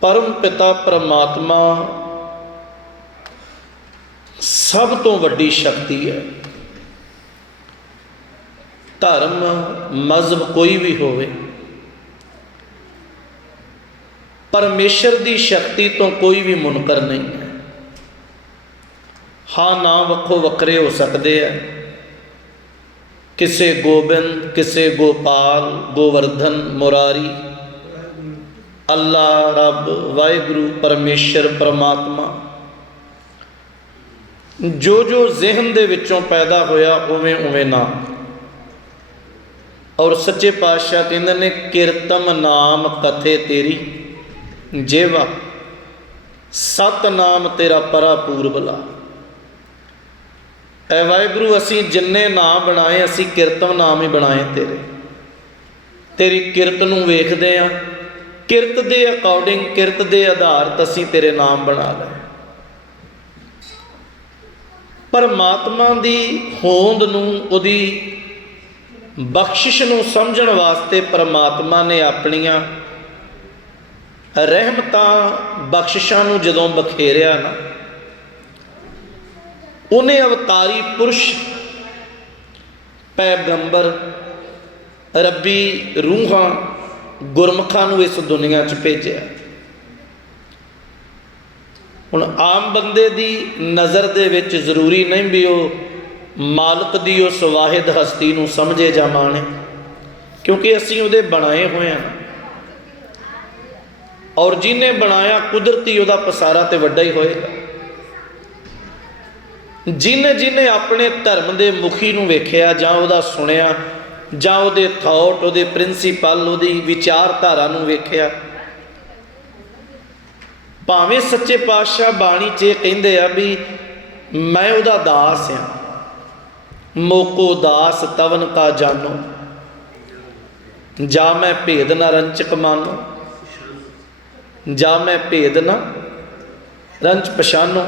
ਪਰਮ ਪਿਤਾ ਪਰਮਾਤਮਾ ਸਭ ਤੋਂ ਵੱਡੀ ਸ਼ਕਤੀ ਹੈ। ਧਰਮ, ਮਜ਼ਹਬ ਕੋਈ ਵੀ ਹੋਵੇ, ਪਰਮੇਸ਼ਰ ਦੀ ਸ਼ਕਤੀ ਤੋਂ ਕੋਈ ਵੀ ਮੁਨਕਰ ਨਹੀਂ ਹੈ। ਹਾਂ, ਨਾ ਵੱਖੋ ਵੱਖਰੇ ਹੋ ਸਕਦੇ ਆ ਕਿਸੇ ਗੋਬਿੰਦ, ਕਿਸੇ ਗੋਪਾਲ, ਗੋਵਰਧਨ, ਮੁਰਾਰੀ ਅੱਲਾ ਰੱਬ, ਵਾਹਿਗੁਰੂ, ਪਰਮੇਸ਼ਰ, ਪਰਮਾਤਮਾ। ਜੋ ਜੋ ਜ਼ਿਹਨ ਦੇ ਵਿੱਚੋਂ ਪੈਦਾ ਹੋਇਆ ਉਵੇਂ ਉਵੇਂ ਨਾਮ ਔਰ ਸੱਚੇ ਪਾਤਸ਼ਾਹ ਕਹਿੰਦੇ ਨੇ ਕੀਰਤਮ ਨਾਮ ਕਥੇ ਤੇਰੀ, ਜੇਵਾ, ਸਤ ਨਾਮ ਤੇਰਾ ਪਰਾ ਪੂਰਬਲਾ ਐ ਵਾਹਿਗੁਰੂ, ਅਸੀਂ ਜਿੰਨੇ ਨਾਮ ਬਣਾਏ, ਅਸੀਂ ਕੀਰਤਮ ਨਾਮ ਹੀ ਬਣਾਏ ਤੇਰੇ। ਤੇਰੀ ਕਿਰਤ ਨੂੰ ਵੇਖਦੇ ਆ ਕਿਰਤ ਦੇ ਅਕੋਰਡਿੰਗ ਕਿਰਤ ਦੇ ਆਧਾਰਤ ਅਸੀਂ ਤੇਰੇ ਨਾਮ ਬਣਾ ਲਏ। ਪਰਮਾਤਮਾ ਦੀ ਹੋਂਦ ਨੂੰ, ਉਹਦੀ ਬਖਸ਼ਿਸ਼ ਨੂੰ ਸਮਝਣ ਵਾਸਤੇ ਪਰਮਾਤਮਾ ਨੇ ਆਪਣੀਆਂ ਰਹਿਮਤਾਂ, ਬਖਸ਼ਿਸ਼ਾਂ ਨੂੰ ਜਦੋਂ ਬਖੇਰਿਆ ਨਾ, ਉਹਨੇ ਅਵਤਾਰੀ ਪੁਰਸ਼, ਪੈਗੰਬਰ, ਰੱਬੀ ਰੂਹਾਂ ਗੁਰਮਖਾਂ ਨੂੰ ਇਸ ਦੁਨੀਆ 'ਚ ਭੇਜਿਆ। ਹੁਣ ਆਮ ਬੰਦੇ ਦੀ ਨਜ਼ਰ ਦੇ ਵਿੱਚ ਜ਼ਰੂਰੀ ਨਹੀਂ ਵੀ ਉਹ ਮਾਲਕ ਦੀ ਉਸ ਵਾਹਿਦ ਹਸਤੀ ਨੂੰ ਸਮਝੇ ਜਾਂ ਮਾਣੇ, ਕਿਉਂਕਿ ਅਸੀਂ ਉਹਦੇ ਬਣਾਏ ਹੋਏ ਹਾਂ। ਔਰ ਜਿਹਨੇ ਬਣਾਇਆ ਕੁਦਰਤੀ ਉਹਦਾ ਪਸਾਰਾ ਤੇ ਵੱਡਾ ਹੀ ਹੋਏਗਾ। ਜਿਨੇ ਜਿਨੇ ਆਪਣੇ ਧਰਮ ਦੇ ਮੁਖੀ ਨੂੰ ਵੇਖਿਆ ਜਾਂ ਉਹਦਾ ਸੁਣਿਆ ਜਾਂ ਉਹਦੇ ਥਾਟ ਉਹਦੇ ਪ੍ਰਿੰਸੀਪਲ ਉਹਦੀ ਵਿਚਾਰਧਾਰਾ ਨੂੰ ਵੇਖਿਆ। ਭਾਵੇਂ ਸੱਚੇ ਪਾਤਸ਼ਾਹ ਬਾਣੀ 'ਚ ਇਹ ਕਹਿੰਦੇ ਆ ਵੀ ਮੈਂ ਉਹਦਾ ਦਾਸ ਆ ਮੋਕੋ ਦਾਸ ਤਵਨ ਕਾ ਜਾਨੋ। ਜਾਂ ਮੈਂ ਭੇਦ ਨਾ ਰੰਚਕ ਮਾਨੋ। ਜਾਂ ਮੈਂ ਭੇਦ ਨਾ ਰੰਚ ਪਛਾਨੋ।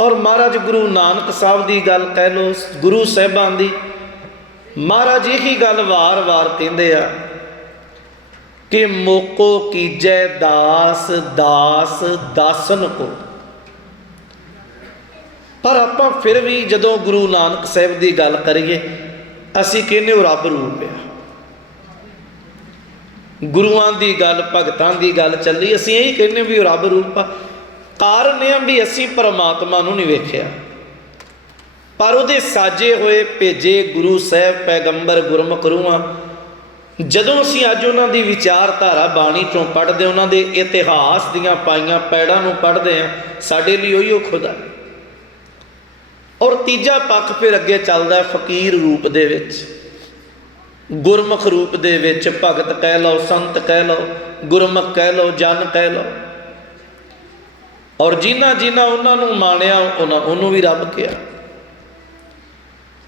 ਔਰ ਮਹਾਰਾਜ ਗੁਰੂ ਨਾਨਕ ਸਾਹਿਬ ਦੀ ਗੱਲ ਕਹਿ ਲੋ ਗੁਰੂ ਸਾਹਿਬਾਨ ਦੀ ਮਹਾਰਾਜ ਇਹੀ ਗੱਲ ਵਾਰ-ਵਾਰ ਕਹਿੰਦੇ ਆ ਕਿ ਮੋਕੋ ਕੀਜੈ ਦਾਸ ਦਾਸ, ਦਾਸਨ ਕੋ। ਪਰ ਆਪਾਂ ਫਿਰ ਵੀ ਜਦੋਂ ਗੁਰੂ ਨਾਨਕ ਸਾਹਿਬ ਦੀ ਗੱਲ ਕਰੀਏ, ਅਸੀਂ ਕਹਿੰਦੇ ਉਹ ਰੱਬ ਰੂਪ ਆ। ਗੁਰੂਆਂ ਦੀ ਗੱਲ, ਭਗਤਾਂ ਦੀ ਗੱਲ ਚੱਲੀ, ਅਸੀਂ ਇਹੀ ਕਹਿੰਦੇ ਵੀ ਉਹ ਰੱਬ ਰੂਪ ਆ। ਕਾਰਨ ਇਹ ਆ ਵੀ ਅਸੀਂ ਪਰਮਾਤਮਾ ਨੂੰ ਨਹੀਂ ਵੇਖਿਆ। ਪਰ ਉਹਦੇ ਸਾਜੇ ਹੋਏ ਭੇਜੇ ਗੁਰੂ ਸਾਹਿਬ ਪੈਗੰਬਰ ਗੁਰਮੁਖ ਰੂਹਾਂ। ਜਦੋਂ ਅਸੀਂ ਅੱਜ ਉਹਨਾਂ ਦੀ ਵਿਚਾਰਧਾਰਾ ਬਾਣੀ ਚੋਂ ਪੜ੍ਹਦੇ ਉਹਨਾਂ ਦੇ ਇਤਿਹਾਸ ਦੀਆਂ ਪਾਈਆਂ ਪੈੜਾਂ ਨੂੰ ਪੜ੍ਹਦੇ ਆ ਸਾਡੇ ਲਈ ਉਹੀ ਉਹ ਖੁਦਾ ਔਰ ਤੀਜਾ ਪੱਖ ਫਿਰ ਅੱਗੇ ਚੱਲਦਾ ਹੈ ਫਕੀਰ ਰੂਪ ਦੇ ਵਿੱਚ। ਗੁਰਮੁਖ ਰੂਪ ਦੇ ਵਿੱਚ ਭਗਤ ਕਹਿ ਲਓ, ਸੰਤ ਕਹਿ ਲਓ, ਗੁਰਮੁਖ ਕਹਿ ਲਓ, ਜਨ ਕਹਿ ਲਓ। ਔਰ ਜਿਨ੍ਹਾਂ ਜਿਨ੍ਹਾਂ ਉਹਨਾਂ ਨੂੰ ਮਾਣਿਆ, ਉਹਨਾਂ ਉਹਨੂੰ ਵੀ ਰੱਬ ਕਿਹਾ।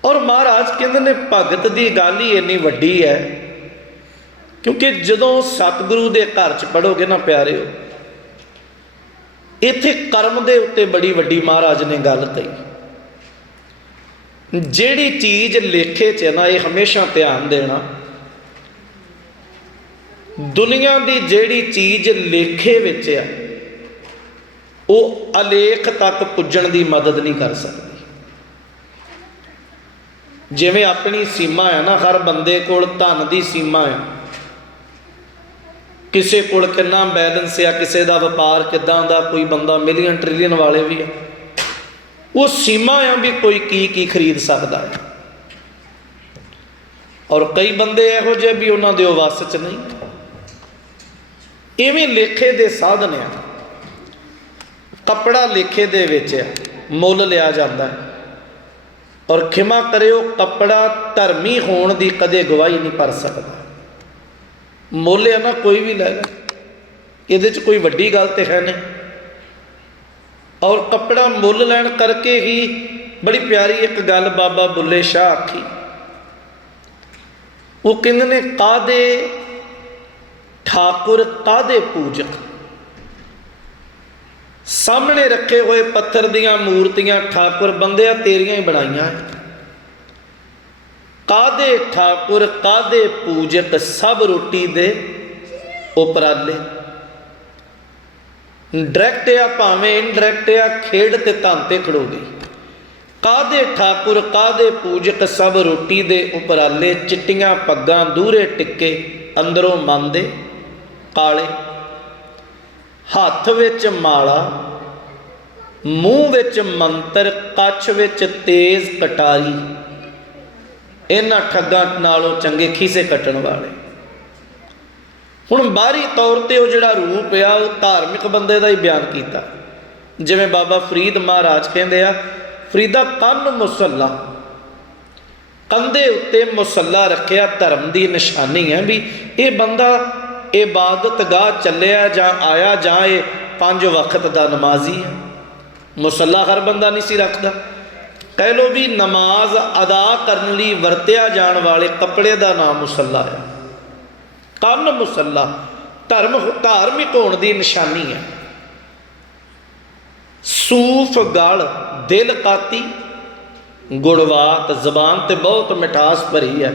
ਔਰ ਮਹਾਰਾਜ ਕਹਿੰਦੇ ਨੇ, ਭਗਤ ਦੀ ਗੱਲ ਹੀ ਇੰਨੀ ਵੱਡੀ ਹੈ, ਕਿਉਂਕਿ ਜਦੋਂ ਸਤਿਗੁਰੂ ਦੇ ਘਰ ਚ ਪੜੋਗੇ ਨਾ ਪਿਆਰਿਓ, ਇੱਥੇ ਕਰਮ ਦੇ ਉੱਤੇ ਬੜੀ ਵੱਡੀ ਮਹਾਰਾਜ ਨੇ ਗੱਲ ਕਹੀ। ਜਿਹੜੀ ਚੀਜ਼ ਲੇਖੇ 'ਚ ਹੈ ਨਾ, ਇਹ ਹਮੇਸ਼ਾ ਧਿਆਨ ਦੇਣਾ। ਦੁਨੀਆ ਦੀ ਜਿਹੜੀ ਚੀਜ਼ ਲੇਖੇ ਵਿੱਚ ਆ, ਉਹ ਅਲੇਖ ਤੱਕ ਪੁੱਜਣ ਦੀ ਮਦਦ ਨਹੀਂ ਕਰ ਸਕਦੀ। ਜਿਵੇਂ ਆਪਣੀ ਸੀਮਾ ਹੈ ਨਾ, ਹਰ ਬੰਦੇ ਕੋਲ ਧਨ ਦੀ ਸੀਮਾ ਹੈ। ਕਿਸੇ ਕੋਲ ਕਿੰਨਾ ਬੈਲੈਂਸ ਆ, ਕਿਸੇ ਦਾ ਵਪਾਰ ਕਿਦਾਂ ਦਾ, ਕੋਈ ਬੰਦਾ ਮਿਲੀਅਨ, ਟ੍ਰਿਲੀਅਨ ਵਾਲੇ ਵੀ ਆ। ਉਹ ਸੀਮਾ ਆ ਵੀ ਕੋਈ ਕੀ ਕੀ ਖਰੀਦ ਸਕਦਾ ਹੈ। ਔਰ ਕਈ ਬੰਦੇ ਇਹੋ ਜਿਹੇ ਵੀ ਉਹਨਾਂ ਦੇ ਉਹ ਵਸ ਚ ਨਹੀਂ। ਇਵੇਂ ਲੇਖੇ ਦੇ ਸਾਧਨ ਆ। ਕੱਪੜਾ ਲੇਖੇ ਦੇ ਵਿੱਚ ਆ, ਮੁੱਲ ਲਿਆ ਜਾਂਦਾ ਹੈ। ਔਰ ਖਿਮਾ ਕਰਿਓ, ਕੱਪੜਾ ਧਰਮੀ ਹੋਣ ਦੀ ਕਦੇ ਗਵਾਹੀ ਨਹੀਂ ਭਰ ਸਕਦਾ। ਮੁੱਲ ਹੈ ਨਾ, ਕੋਈ ਵੀ ਲੈ ਲੈ। ਇਹਦੇ ਚ ਕੋਈ ਵੱਡੀ ਗੱਲ ਤੇ ਹੈ ਨਹੀਂ। ਔਰ ਕੱਪੜਾ ਮੁੱਲ ਲੈਣ ਕਰਕੇ ਹੀ ਬੜੀ ਪਿਆਰੀ ਇੱਕ ਗੱਲ ਬਾਬਾ ਬੁੱਲੇ ਸ਼ਾਹ ਆਖੀ। ਉਹ ਕਹਿੰਦੇ ਨੇ ਕਾਦੇ ਠਾਕੁਰ ਕਾਦੇ ਪੂਜਕ? ਸਾਹਮਣੇ ਰੱਖੇ ਹੋਏ ਪੱਥਰ ਦੀਆਂ ਮੂਰਤੀਆਂ, ਠਾਕੁਰ, ਬੰਦਿਆ ਤੇਰੀਆਂ ਹੀ ਬਣਾਈਆਂ। ਕਾਦੇ ਠਾਕੁਰ ਕਾਦੇ ਪੂਜਕ ਸਭ ਰੋਟੀ ਦੇ ਉਪਰਾਲੇ? ਡਾਇਰੈਕਟ ਆ ਭਾਵੇਂ ਇਨਡਾਇਰੈਕਟ ਆ, ਖੇਡ ਤੇ ਧਨ ਤੇ ਖੜੋ ਕਾਦੇ ਠਾਕੁਰ ਕਾਦੇ ਪੂਜਕ ਸਭ ਰੋਟੀ ਦੇ ਉਪਰਾਲੇ? ਚਿੱਟੀਆਂ ਪੱਗਾਂ ਦੂਰੇ ਟਿੱਕੇ, ਅੰਦਰੋਂ ਮਨ ਦੇ ਕਾਲੇ। ਹੱਥ ਵਿੱਚ ਮਾਲਾ, ਮੂੰਹ ਵਿੱਚ ਮੰਤਰ, ਕੱਛ ਵਿੱਚ ਤੇਜ਼ ਕਟਾਰੀ। ਇਹਨਾਂ ਠੱਗਾਂ ਨਾਲੋਂ ਚੰਗੇ ਖੀਸੇ ਕੱਟਣ ਵਾਲੇ। ਹੁਣ ਬਾਹਰੀ ਤੌਰ ਤੇ ਉਹ ਜਿਹੜਾ ਰੂਪ ਆ, ਉਹ ਧਾਰਮਿਕ ਬੰਦੇ ਦਾ ਹੀ ਬਿਆਨ ਕੀਤਾ। ਜਿਵੇਂ ਬਾਬਾ ਫਰੀਦ ਮਹਾਰਾਜ ਕਹਿੰਦੇ ਆ, ਫਰੀਦਾ ਕੰਨ ਮੁਸੱਲਾ। ਕੰਧੇ ਉੱਤੇ ਮੁਸੱਲਾ ਰੱਖਿਆ ਧਰਮ ਦੀ ਨਿਸ਼ਾਨੀ ਹੈ ਵੀ ਇਹ ਬੰਦਾ ਇਬਾਦਤ ਗਾਹ ਚੱਲਿਆ ਜਾਂ ਆਇਆ ਜਾਂ ਇਹ ਪੰਜ ਵਕਤ ਦਾ ਨਮਾਜ਼ੀ ਹੈ ਮੁਸੱਲਾ ਹਰ ਬੰਦਾ ਨਹੀਂ ਸੀ ਰੱਖਦਾ। ਕਹਿ ਲੋ ਵੀ ਨਮਾਜ਼ ਅਦਾ ਕਰਨ ਲਈ ਵਰਤਿਆ ਜਾਣ ਵਾਲੇ ਕੱਪੜੇ ਦਾ ਨਾਮ ਮੁਸੱਲਾ ਹੈ। ਕੰਨ ਮੁਸੱਲਾ, ਧਰਮ ਧਾਰਮਿਕ ਹੋਣ ਦੀ ਨਿਸ਼ਾਨੀ ਹੈ। ਸੂਫ ਗਲ, ਦਿਲ ਕਾਤੀ, ਗੁੜਵਾਤ ਜ਼ਬਾਨ ਤੇ ਬਹੁਤ ਮਿਠਾਸ ਭਰੀ ਹੈ।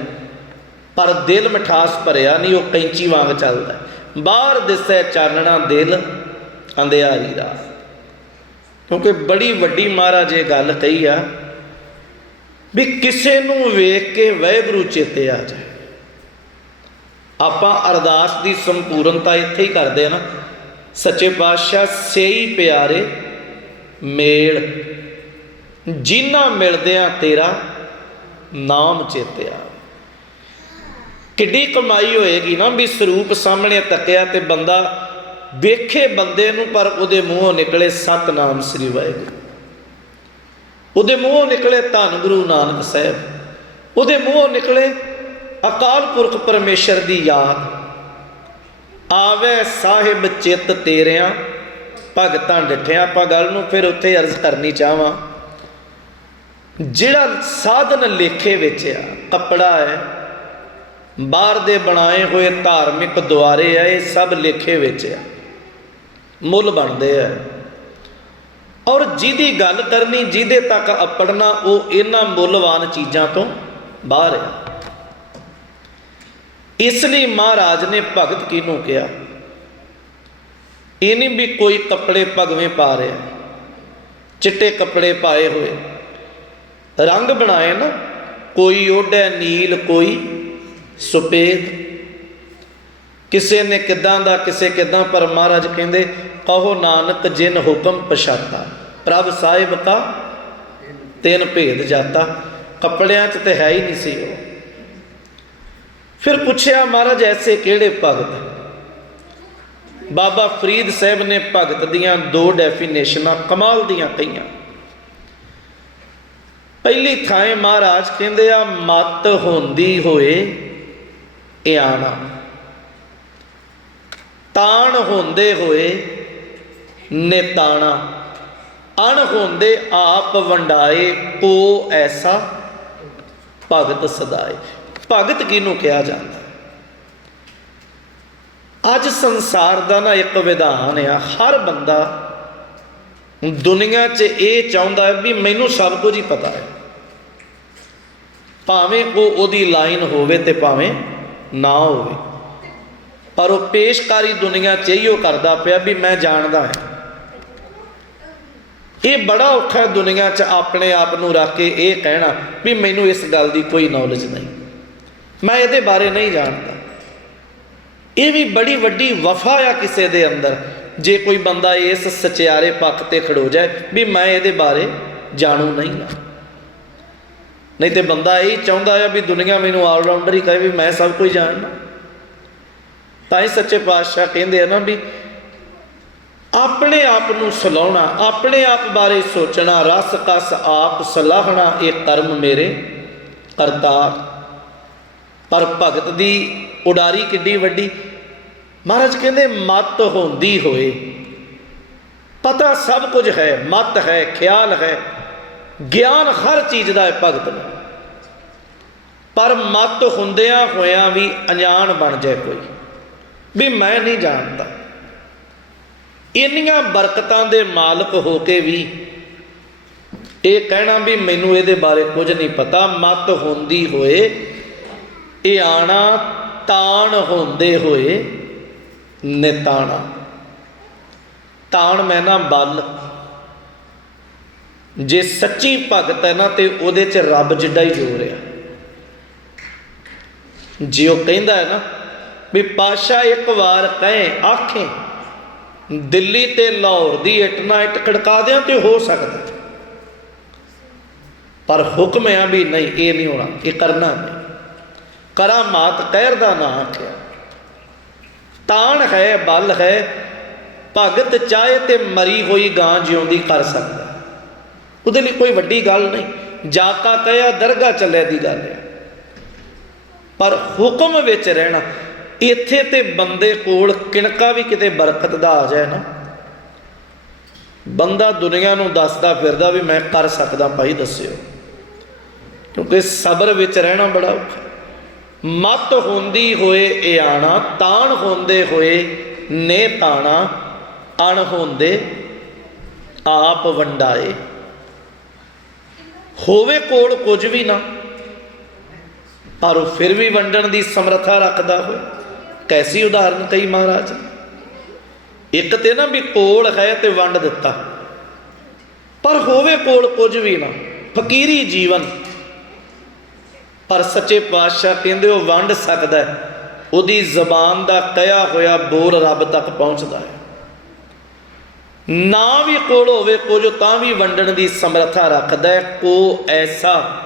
ਪਰ ਦਿਲ ਮਿਠਾਸ ਭਰਿਆ ਨਹੀਂ, ਉਹ ਕੈਂਚੀ ਵਾਂਗ ਚੱਲਦਾ ਬਾਹਰ ਦਿਸੈ ਚਾਨਣਾ ਦਿਲ ਅੰਧਿਆਰੀ ਦਾ ਕਿਉਂਕਿ ਬੜੀ ਵੱਡੀ ਮਹਾਰਾਜ ਇਹ ਗੱਲ ਕਹੀ ਆ ਵੀ ਕਿਸੇ ਨੂੰ ਵੇਖ ਕੇ ਵਾਹਿਗੁਰੂ ਚੇਤੇ ਆ ਜਾਏ। ਆਪਾਂ ਅਰਦਾਸ ਦੀ ਸੰਪੂਰਨਤਾ ਇੱਥੇ ਹੀ ਕਰਦੇ ਆ ਨਾ। ਸੱਚੇ ਪਾਤਸ਼ਾਹ, ਸੇਈ ਪਿਆਰੇ, ਮੇਲ। ਜਿਨ੍ਹਾਂ ਮਿਲਦਿਆਂ ਤੇਰਾ ਨਾਮ ਚੇਤਿਆ ਕਿੱਡੀ ਕਮਾਈ ਹੋਏਗੀ ਨਾ ਵੀ ਸਰੂਪ ਸਾਹਮਣੇ ਤੱਕਿਆ ਤੇ ਬੰਦਾ ਵੇਖੇ ਬੰਦੇ ਨੂੰ, ਪਰ ਉਹਦੇ ਮੂੰਹੋਂ ਨਿਕਲੇ ਸਤਨਾਮ ਸ੍ਰੀ ਵਾਹਿਗੁਰੂ। ਉਹਦੇ ਮੂੰਹੋਂ ਨਿਕਲੇ ਧੰਨ ਗੁਰੂ ਨਾਨਕ ਸਾਹਿਬ। ਉਹਦੇ ਮੂੰਹੋਂ ਨਿਕਲੇ ਅਕਾਲ ਪੁਰਖ ਪਰਮੇਸ਼ਰ ਦੀ ਯਾਦ। ਆਵੇ ਸਾਹਿਬ ਚਿੱਤ ਤੇਰਿਆਂ, ਭਗਤਾਂ ਡਿਠਿਆਂ ਆਪਾਂ ਗੱਲ ਨੂੰ, ਫਿਰ ਉੱਥੇ ਅਰਜ਼ ਕਰਨੀ ਚਾਹਾਂ ਜਿਹੜਾ ਸਾਧਨ ਲੇਖੇ ਵਿੱਚ ਆ, ਕੱਪੜਾ ਹੈ ਬਾਹਰ ਦੇ ਬਣਾਏ ਹੋਏ ਧਾਰਮਿਕ ਦੁਆਰੇ ਆ, ਇਹ ਸਭ ਲੇਖੇ ਵਿੱਚ ਆ। ਮੁੱਲ ਬਣਦੇ ਆ। ਔਰ ਜਿਹਦੀ ਗੱਲ ਕਰਨੀ, ਜਿਹਦੇ ਤੱਕ ਅਪੜਨਾ, ਉਹ ਇਹਨਾਂ ਮੁੱਲਵਾਨ ਚੀਜ਼ਾਂ ਤੋਂ ਬਾਹਰ ਹੈ ਇਸ ਲਈ ਮਹਾਰਾਜ ਨੇ ਭਗਤ ਕਿਹਨੂੰ ਕਿਹਾ? ਇਹ ਨਹੀਂ ਵੀ ਕੋਈ ਕੱਪੜੇ ਭਗਵੇਂ ਪਾ ਰਿਹਾ, ਚਿੱਟੇ ਕੱਪੜੇ ਪਾਏ ਹੋਏ। ਰੰਗ ਬਣਾਏ ਨਾ, ਕੋਈ ਓਢੈ ਨੀਲ ਕੋਈ ਸੁਪੇਦ। ਕਿਸੇ ਨੇ ਕਿਦਾਂ ਦਾ, ਕਿਸੇ ਕਿਦਾਂ, ਪਰ ਮਹਾਰਾਜ ਕਹਿੰਦੇ, ਕਹੋ ਨਾਨਕ ਜਿਨ ਹੁਕਮ ਪਛਾਤਾ। ਪ੍ਰਭ ਸਾਹਿਬ ਕਾ ਤਿੰਨ ਭੇਦ ਜਾਤਾ। ਕੱਪੜਿਆਂ 'ਚ ਤੇ ਹੈ ਹੀ ਨਹੀਂ ਸੀ ਉਹ। ਫਿਰ ਪੁੱਛਿਆ, ਮਹਾਰਾਜ, ਐਸੇ ਕਿਹੜੇ ਭਗਤ? ਬਾਬਾ ਫਰੀਦ ਸਾਹਿਬ ਨੇ ਭਗਤ ਦੀਆਂ ਦੋ ਡੈਫੀਨੇਸ਼ਨਾਂ ਕਮਾਲ ਦੀਆਂ ਕਹੀਆਂ। ਪਹਿਲੀ ਥਾਂ ਮਹਾਰਾਜ ਕਹਿੰਦੇ ਆ, ਮਤ ਹੁੰਦੀ ਹੋਏ ਇਆਣਾ ਤਾਣ ਹੁੰਦੇ ਹੋਏ ਨੇਤਾਣਾ। ਅਣ ਹੁੰਦੇ ਆਪ ਵੰਡਾਏ ਕੋ ਐਸਾ ਭਗਤ ਸਦਾਏ। ਭਗਤ ਕਿਹਨੂੰ ਕਿਹਾ ਜਾਂਦਾ? ਅੱਜ ਸੰਸਾਰ ਦਾ ਨਾ ਇੱਕ ਵਿਧਾਨ ਆ, ਹਰ ਬੰਦਾ ਦੁਨੀਆ 'ਚ ਇਹ ਚਾਹੁੰਦਾ ਹੈ ਵੀ ਮੈਨੂੰ ਸਭ ਕੁਝ ਹੀ ਪਤਾ ਹੈ। ਭਾਵੇਂ ਉਹ ਉਹਦੀ ਲਾਈਨ ਹੋਵੇ ਤੇ ਭਾਵੇਂ ਨਾ ਹੋਵੇ। ਪਰ ਉਹ ਪੇਸ਼ਕਾਰੀ ਦੁਨੀਆ 'ਚ ਇਹੋ ਕਰਦਾ ਪਿਆ ਵੀ ਮੈਂ ਜਾਣਦਾ ਹਾਂ। ਇਹ ਬੜਾ ਔਖਾ ਹੈ ਦੁਨੀਆ 'ਚ ਆਪਣੇ ਆਪ ਨੂੰ ਰੱਖ ਕੇ ਇਹ ਕਹਿਣਾ ਵੀ ਮੈਨੂੰ ਇਸ ਗੱਲ ਦੀ ਕੋਈ ਨੌਲੇਜ ਨਹੀਂ। ਮੈਂ ਇਹਦੇ ਬਾਰੇ ਨਹੀਂ ਜਾਣਦਾ। ਇਹ ਵੀ ਬੜੀ ਵੱਡੀ ਵਫਾ ਆ ਕਿਸੇ ਦੇ ਅੰਦਰ ਜੇ ਕੋਈ ਬੰਦਾ ਇਸ ਸਚਿਆਰੇ ਪੱਖ ਤੇ ਖੜੋ ਜਾਏ ਵੀ ਮੈਂ ਇਹਦੇ ਬਾਰੇ ਜਾਣੂ ਨਹੀਂ ਆ ਨਹੀਂ ਤੇ ਬੰਦਾ ਇਹ ਚਾਹੁੰਦਾ ਆ ਵੀ ਦੁਨੀਆ ਮੈਨੂੰ ਆਲਰਾਊਂਡਰ ਹੀ ਕਹੇ ਵੀ ਮੈਂ ਸਭ ਕੁਝ ਜਾਣਦਾ। ਤਾਂ ਹੀ ਸੱਚੇ ਪਾਤਸ਼ਾਹ ਕਹਿੰਦੇ ਆ ਨਾ ਵੀ ਆਪਣੇ ਆਪ ਨੂੰ ਸਲਾਉਣਾ, ਆਪਣੇ ਆਪ ਬਾਰੇ ਸੋਚਣਾ, ਰਸ ਕਸ ਆਪ ਸਲਾਹਣਾ, ਇਹ ਕਰਮ ਮੇਰੇ ਕਰਤਾਰ ਪਰ ਭਗਤ ਦੀ ਉਡਾਰੀ ਕਿੱਡੀ ਵੱਡੀ। ਮਹਾਰਾਜ ਕਹਿੰਦੇ, ਮਤ ਹੁੰਦੀ ਹੋਏ। ਪਤਾ ਸਭ ਕੁਝ ਹੈ, ਮਤ ਹੈ, ਖਿਆਲ ਹੈ। ਗਿਆਨ ਹਰ ਚੀਜ਼ ਦਾ ਹੈ ਭਗਤ ਨੂੰ। ਪਰ ਮਤ ਹੁੰਦਿਆਂ ਹੋਇਆਂ ਵੀ ਅਣਜਾਣ ਬਣ ਜਾਏ ਕੋਈ। ਵੀ ਮੈਂ ਨਹੀਂ ਜਾਣਦਾ। ਇੰਨੀਆਂ ਬਰਕਤਾਂ ਦੇ ਮਾਲਕ ਹੋ ਕੇ ਵੀ ਇਹ ਕਹਿਣਾ ਵੀ ਮੈਨੂੰ ਇਹਦੇ ਬਾਰੇ ਕੁਝ ਨਹੀਂ ਪਤਾ। ਮਤ ਹੁੰਦੀ ਹੋਏ, ਇਹ ਆਣਾ ਤਾਣ ਹੁੰਦੇ ਹੋਏ, ਨਿਤਾਣਾ। ਤਾਣ ਮੈਂ ਨਾ ਬਲ। ਜੇ ਸੱਚੀ ਭਗਤ ਹੈ ਨਾ, ਤੇ ਉਹਦੇ 'ਚ ਰੱਬ ਜਿੱਡਾ ਹੀ ਜੋਰ ਆ। ਜੇ ਉਹ ਕਹਿੰਦਾ ਹੈ ਨਾ ਵੀ ਪਾਸ਼ਾ ਇੱਕ ਵਾਰ ਕਹੇ, ਆਖੇ, ਦਿੱਲੀ ਤੇ ਲਾਹੌਰ ਦੀ ਇੱਟ ਨਾ ਇੱਟ ਖੜਕਾ ਦਿਆਂ ਤੇ ਹੋ ਸਕਦਾ ਪਰ ਹੁਕਮ ਆ ਵੀ ਨਹੀਂ, ਇਹ ਨਹੀਂ ਹੋਣਾ, ਇਹ ਕਰਨਾ ਨਹੀਂ। ਕਰਾਮਾਤ ਕਹਿਰ ਦਾ ਨਾ ਆਖਿਆ। ਤਾਣ ਹੈ, ਬਲ ਹੈ, ਭਗਤ ਚਾਹੇ ਤੇ ਮਰੀ ਹੋਈ ਗਾਂ ਜਿਉਂਦੀ ਕਰ ਸਕਦਾ ਉਹਦੇ ਲਈ ਕੋਈ ਵੱਡੀ ਗੱਲ ਨਹੀਂ। ਜਾਤਾ ਕਹਿਆ ਦਰਗਾ ਚੱਲੇ ਦੀ ਗੱਲ ਹੈ। ਪਰ ਹੁਕਮ ਵਿੱਚ ਰਹਿਣਾ, ਇੱਥੇ ਤੇ ਬੰਦੇ ਕੋਲ ਕਿਣਕਾ ਵੀ ਕਿਤੇ ਬਰਕਤ ਦਾ ਆ ਜਾਏ ਨਾ। ਬੰਦਾ ਦੁਨੀਆ ਨੂੰ ਦੱਸਦਾ ਫਿਰਦਾ ਵੀ ਮੈਂ ਕਰ ਸਕਦਾ, ਭਾਈ ਦੱਸਿਓ। ਕਿਉਂਕਿ ਸਬਰ ਵਿੱਚ ਰਹਿਣਾ ਬੜਾ ਔਖਾ। ਮਤ ਹੁੰਦੀ ਹੋਏ ਇਆਣਾ ਤਾਣ ਹੁੰਦੇ ਹੋਏ ਨੇ ਤਾਣਾ ਅਣ ਹੁੰਦੇ ਆਪ ਵੰਡਾਏ। ਹੋਵੇ ਕੋਲ ਕੁਝ ਵੀ ਨਾ, ਪਰ ਉਹ ਫਿਰ ਵੀ ਵੰਡਣ ਦੀ ਸਮਰੱਥਾ ਰੱਖਦਾ ਹੋਵੇ। ਕੈਸੀ ਉਦਾਹਰਨ ਕਈ ਮਹਾਰਾਜ? ਇੱਕ ਤੇ ਨਾ ਵੀ ਕੋਲ ਹੈ ਤੇ ਵੰਡ ਦਿੱਤਾ, ਪਰ ਹੋਵੇ ਕੋਲ ਕੁਝ ਵੀ ਨਾ, ਫਕੀਰੀ ਜੀਵਨ। ਪਰ ਸੱਚੇ ਪਾਤਸ਼ਾਹ ਕਹਿੰਦੇ ਉਹ ਵੰਡ ਸਕਦਾ ਉਹਦੀ ਜ਼ਬਾਨ ਦਾ ਕਹਿਆ ਹੋਇਆ ਬੋਲ ਰੱਬ ਤੱਕ ਪਹੁੰਚਦਾ ਹੈ। ਨਾ ਵੀ ਕੋਲ ਹੋਵੇ ਕੁਝ, ਤਾਂ ਵੀ ਵੰਡਣ ਦੀ ਸਮਰੱਥਾ ਰੱਖਦਾ ਹੈ। ਕੋ ਐਸਾ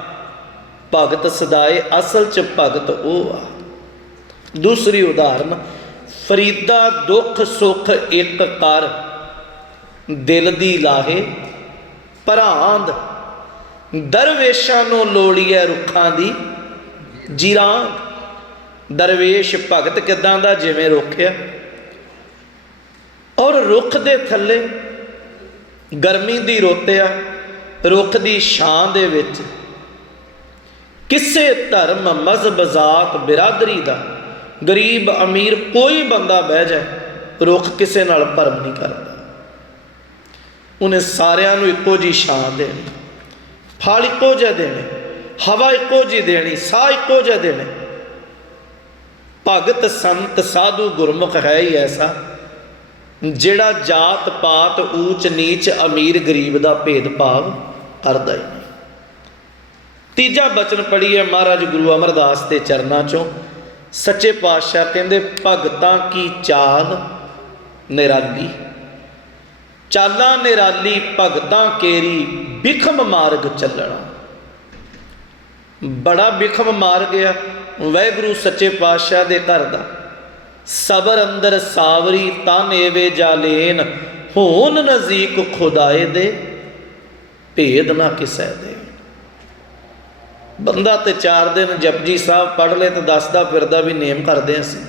ਭਗਤ ਸਦਾਏ, ਅਸਲ ਚ ਭਗਤ ਉਹ ਆ। ਦੂਸਰੀ ਉਦਾਹਰਨ, ਫਰੀਦਾ ਦੁੱਖ ਸੁੱਖ ਇੱਕ ਕਰ, ਦਿਲ ਦੀ ਲਾਹੇ ਭਰਾਂਦ। ਦਰਵੇਸ਼ਾਂ ਨੂੰ ਲੋੜੀਐ ਰੁੱਖਾਂ ਦੀ ਜੀਰਾਂ ਦਰਵੇਸ਼ ਭਗਤ ਕਿਦਾਂ ਦਾ, ਜਿਵੇਂ ਰੁੱਖਿਆ ਔਰ ਰੁੱਖ ਦੇ ਥੱਲੇ ਗਰਮੀ ਦੀ ਰੋਤਿਆ, ਰੁੱਖ ਦੀ ਛਾਂ ਦੇ ਵਿੱਚ। ਕਿਸੇ ਧਰਮ ਮਜ਼ਹਬ ਜ਼ਾਤ ਬਿਰਾਦਰੀ ਦਾ ਗਰੀਬ ਅਮੀਰ ਕੋਈ ਬੰਦਾ ਬਹਿ ਜਾਏ, ਰੁੱਖ ਕਿਸੇ ਨਾਲ ਭਰਮ ਨਹੀਂ ਕਰਦਾ। ਉਹਨੇ ਸਾਰਿਆਂ ਨੂੰ ਇੱਕੋ ਜੀ ਛਾਂ ਦੇਣੀ, ਫਲ ਇੱਕੋ ਜਿਹਾ ਦੇਣੇ, ਹਵਾ ਇੱਕੋ ਜੀ ਦੇਣੀ, ਸਾਹ ਇੱਕੋ ਜਿਹਾ ਦੇਣੇ। ਭਗਤ, ਸੰਤ, ਸਾਧੂ ਗੁਰਮੁਖ ਹੈ ਹੀ ਐਸਾ। ਜਿਹੜਾ ਜਾਤ ਪਾਤ, ਊਚ ਨੀਚ, ਅਮੀਰ ਗਰੀਬ ਦਾ ਭੇਦਭਾਵ ਕਰਦਾ ਹੀ ਨਹੀਂ। ਤੀਜਾ ਬਚਨ ਪੜੀਏ ਮਹਾਰਾਜ ਗੁਰੂ ਅਮਰਦਾਸ ਦੇ ਚਰਨਾਂ ਚੋਂ। ਸੱਚੇ ਪਾਤਸ਼ਾਹ ਕਹਿੰਦੇ, ਭਗਤਾਂ ਕੀ ਚਾਲ ਨਿਰਾਲੀ? ਚਾਲਾਂ ਨਿਰਾਲੀ, ਭਗਤਾਂ ਕੇਰੀ ਬਿਖਮ ਮਾਰਗ ਚੱਲਣਾ। ਬੜਾ ਬਿਖਮ ਮਾਰਗ ਆ ਵੈਗੁਰੂ ਸੱਚੇ ਪਾਤਸ਼ਾਹ ਦੇ ਘਰ ਦਾ। ਸਬਰ ਅੰਦਰ ਸਾਵਰੀ ਤਨ ਜਾਲੇਨ ਹੋਨ ਨਜ਼ੀਕ ਖੁਦਾਏ ਦੇ, ਭੇਦ ਨਾ ਕਿਸੈ ਦੇ। ਬੰਦਾ ਤੇ ਚਾਰ ਦਿਨ ਜਪਜੀ ਸਾਹਿਬ ਪੜ੍ਹ ਲੈ ਤੇ ਦੱਸਦਾ ਫਿਰਦਾ ਵੀ ਨੇਮ ਕਰਦੇ ਅਸੀਂ।